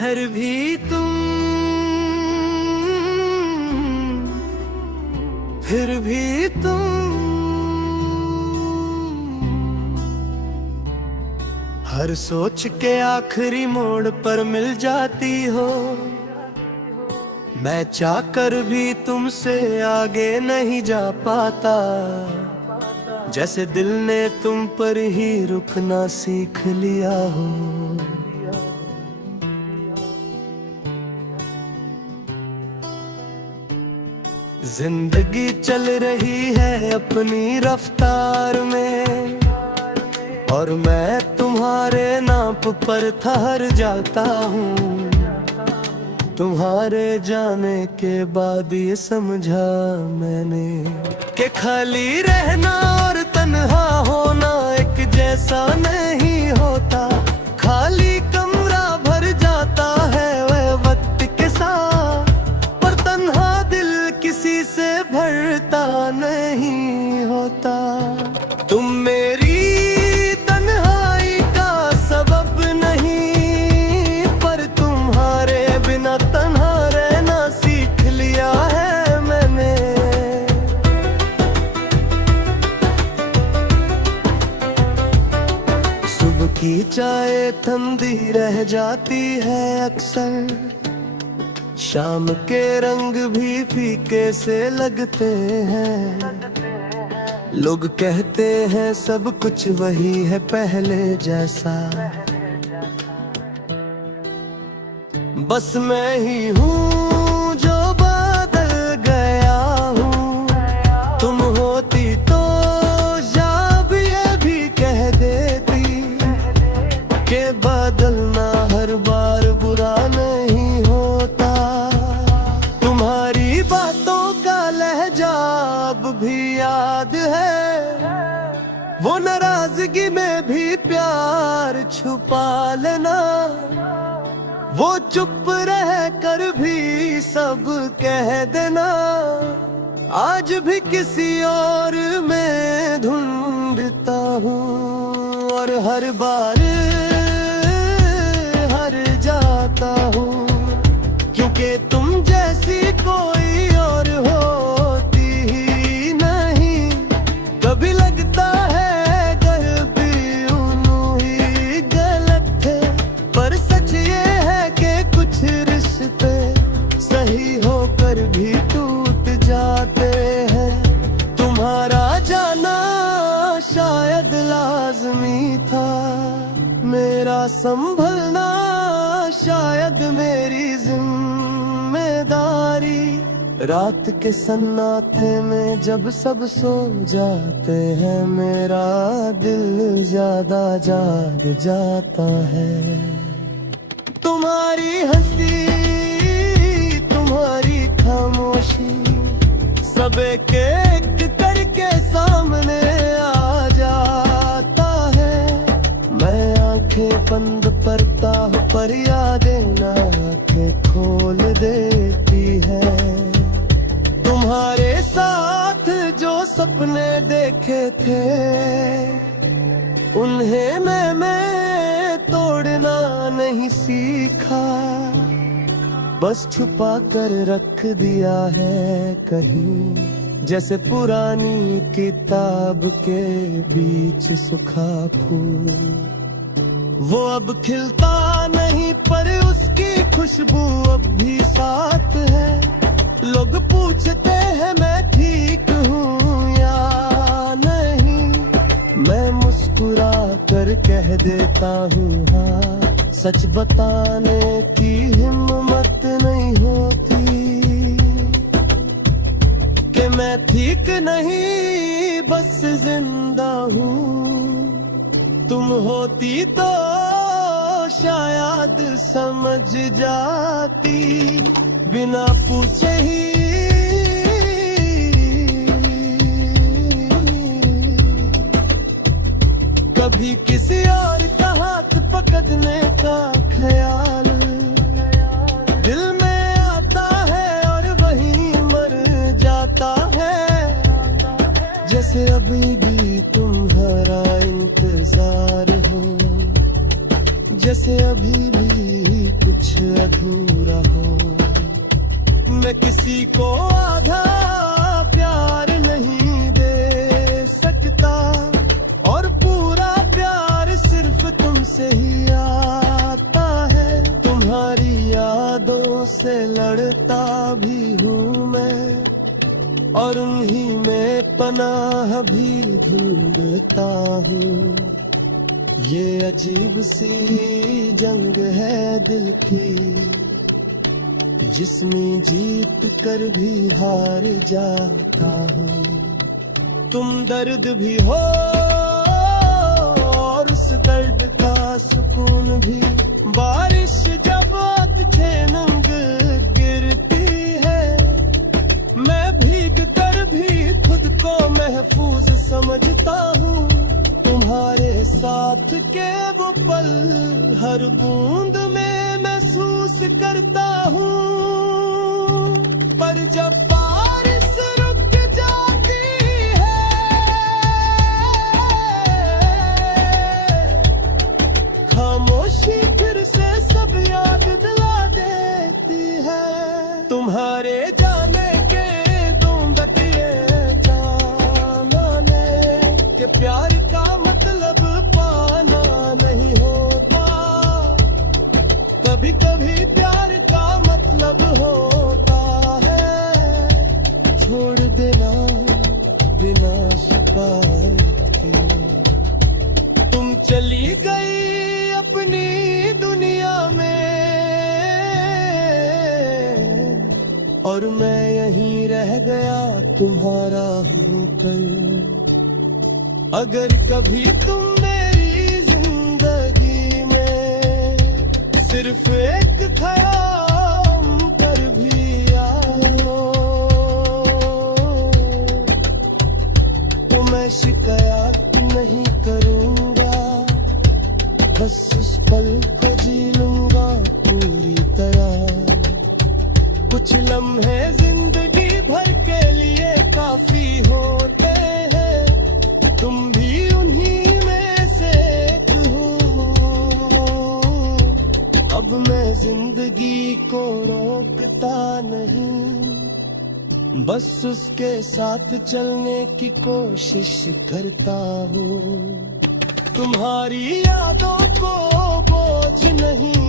इधर भी तुम, फिर भी तुम, हर सोच के आखिरी मोड़ पर मिल जाती हो। मैं चाहकर भी तुमसे आगे नहीं जा पाता, जैसे दिल ने तुम पर ही रुकना सीख लिया हो। जिंदगी चल रही है अपनी रफ्तार में, और मैं तुम्हारे नाप पर ठहर जाता हूँ। तुम्हारे जाने के बाद ये समझा मैंने कि खाली रहना और तन्हा होना एक जैसा नहीं होता। खाली कमरा भर जाता है वह वक्त के साथ, पर तन्हा दिल किसी से भरता नहीं होता। तुम मेरी की चाय ठंडी रह जाती है अक्सर, शाम के रंग भी फीके से लगते हैं। लोग कहते हैं सब कुछ वही है पहले जैसा, बस मैं ही हूँ जो बदल गया हूँ। तुम होती तो शायद ये भी कह देती के बदलना हर बार बुरा नहीं होता। तुम्हारी बातों का लहजा अब भी याद है, वो नाराजगी में भी प्यार छुपा लेना। वो चुप रह कर भी सब कह देना, आज भी किसी और में ढूंढता हूँ। और हर बार जाता हूँ, क्योंकि तुम जैसी कोई और होती ही नहीं। कभी लगता है घर भी यूं ही गलत थे, पर सच ये है कि कुछ रिश्ते सही होकर भी टूट जाते हैं। तुम्हारा जाना शायद लाज़मी था, मेरा संभलना शायद मेरी जिम्मेदारी। रात के सन्नाटे में जब सब सो जाते हैं, मेरा दिल ज्यादा जाग जाता है। तुम्हारी हंसी, तुम्हारी खामोशी, सब एक एक करके सामने आ जाता है। मैं आंखें बंद करता हूँ पर यादें ना आंखें खोल देती है। तुम्हारे साथ जो सपने देखे थे, उन्हें मैं तोड़ना नहीं सीखा, बस छुपा कर रख दिया है कहीं, जैसे पुरानी किताब के बीच सूखा फूल। वो अब खिलता नहीं पर उसकी खुशबू अब भी साथ है। लोग पूछते हैं मैं ठीक हूँ या नहीं, मैं मुस्कुरा कर कह देता हूँ हाँ। सच बताने की हिम्मत नहीं होती कि मैं ठीक नहीं, बस जिंदा हूँ। तुम होती तो शायद समझ जाती, बिना पूछे ही कभी किसी और का हाथ पकड़ने का ख्याल दिल में आता है और वहीं मर जाता है। जैसे अभी भी तुम्हारा इंतजार हो, जैसे अभी भी कुछ और उन्हीं में पनाह भी ढूंढता हूँ। ये अजीब सी जंग है दिल की, जिसमें जीत कर भी हार जाता हूँ। तुम दर्द भी हो और उस दर्द का सुकून भी। बारिश जब अच्छे नंग गिरती है, मैं भीग कर भी खुद को महफूज समझता हूँ। तुम्हारे साथ के वो पल हर बूंद में महसूस करता हूँ। पर जब बारिश रुक जाती है, खामोशी फिर से सब याद दिला देती है। तुम्हारे जाने के तुम बतिए जाने के प्यार का मतलब पाना नहीं होता। कभी कभी प्यार का मतलब होता है छोड़ देना बिना शिकायत के। तुम चली गई अपनी दुनिया में और मैं यहीं रह गया तुम्हारा होकर। अगर कभी तुम मेरी जिंदगी में सिर्फ एक ख्याल कर भी आओ, तो मैं शिकायत नहीं करूंगा, बस उस पल को जी लूंगा पूरी तरह। कुछ लम्हे जिंदगी भर के लिए काफी होते हैं, तुम भी उन्हीं में से एक हो। अब मैं जिंदगी को रोकता नहीं, बस उसके साथ चलने की कोशिश करता हूँ। तुम्हारी यादों को बोझ नहीं